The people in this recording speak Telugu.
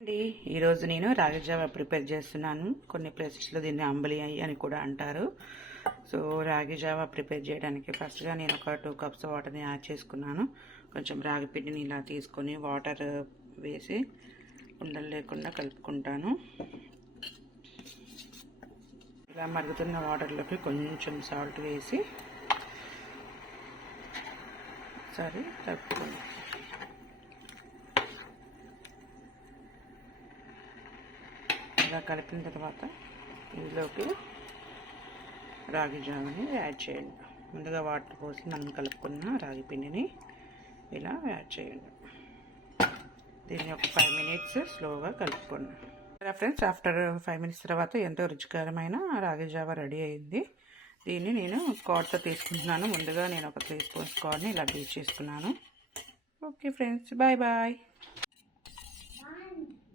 అండి ఈరోజు నేను రాగి జావా ప్రిపేర్ చేస్తున్నాను. కొన్ని ప్లేసెస్లో దీన్ని అంబలి అని కూడా అంటారు. సో రాగి జావా ప్రిపేర్ చేయడానికి ఫస్ట్గా నేను ఒక 2 కప్స్ వాటర్ని యాడ్ చేసుకున్నాను. కొంచెం రాగి పిండిని ఇలా తీసుకొని వాటర్ వేసి ఉండలు లేకుండా కలుపుకుంటాను. ఇలా మరుగుతున్న వాటర్లోకి కొంచెం సాల్ట్ వేసి ఒకసారి కలుపుకుంటాను. ఇలా కలిపిన తర్వాత ఇందులోకి రాగి జావని యాడ్ చేయండి. ముందుగా వాటర్ పోసి మనం కలుపుకున్న రాగి పిండిని ఇలా యాడ్ చేయండి. దీన్ని ఒక 5 మినిట్స్ స్లోగా కలుపుకోండి. ఫ్రెండ్స్, ఆఫ్టర్ 5 మినిట్స్ తర్వాత ఎంతో రుచికరమైన రాగి జావా రెడీ అయింది. దీన్ని నేను కర్డ్తో తీసుకుంటున్నాను. ముందుగా నేను ఒక 3 స్పూన్స్ కర్డ్ని ఇలా బీట్ చేసుకున్నాను. Okay friends, bye bye.